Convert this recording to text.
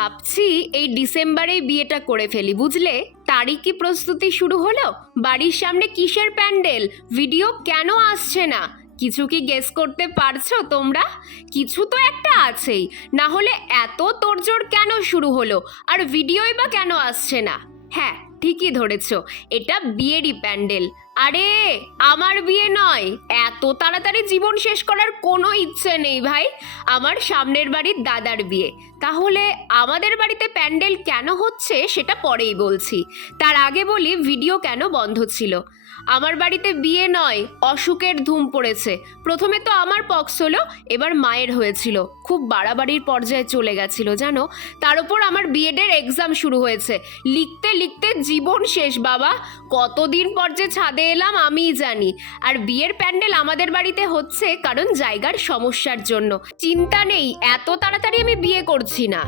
ভাবছি এই ডিসেম্বরেই বিয়েটা করে ফেলি, বুঝলে? তারই কি প্রস্তুতি শুরু হলো? বাড়ির সামনে কিসের প্যান্ডেল? ভিডিও কেন আসছে না? কিছু কি গেস করতে পারছো তোমরা? কিছু তো একটা আছেই, না হলে এত তোড়জোড় কেন শুরু হলো? আর ভিডিওই বা কেন আসছে না? হ্যাঁ, ঠিকই ধরেছো, এটা বিয়েরই প্যান্ডেল। আরে আমার বিয়ে নয়, এত তাড়াতাড়ি জীবন শেষ করার কোনো ইচ্ছে নেই ভাই। আমার সামনের বাড়ির দাদার বিয়ে। তাহলে আমাদের বাড়িতে প্যান্ডেল কেন হচ্ছে সেটা পরেই বলছি। তার আগে বলি ভিডিও কেন বন্ধ ছিল। আমার বাড়িতে বিয়ে নয়, অসুখের ধুম পড়েছে। প্রথমে তো আমার পক্স হলো, এবার মায়ের হয়েছিল। খুব বাড়াবাড়ির পর্যায়ে চলে গেছিল জানো। তার উপর আমার বিএডের এক্সাম শুরু হয়েছে। লিখতে লিখতে জীবন শেষ বাবা। কতদিন পর যে ছাদে এলাম আমিই জানি। আর বিয়ের প্যান্ডেল আমাদের বাড়িতে হচ্ছে কারণ জায়গার সমস্যার জন্য। চিন্তা নেই, এত তাড়াতাড়ি আমি বিয়ে করছি না।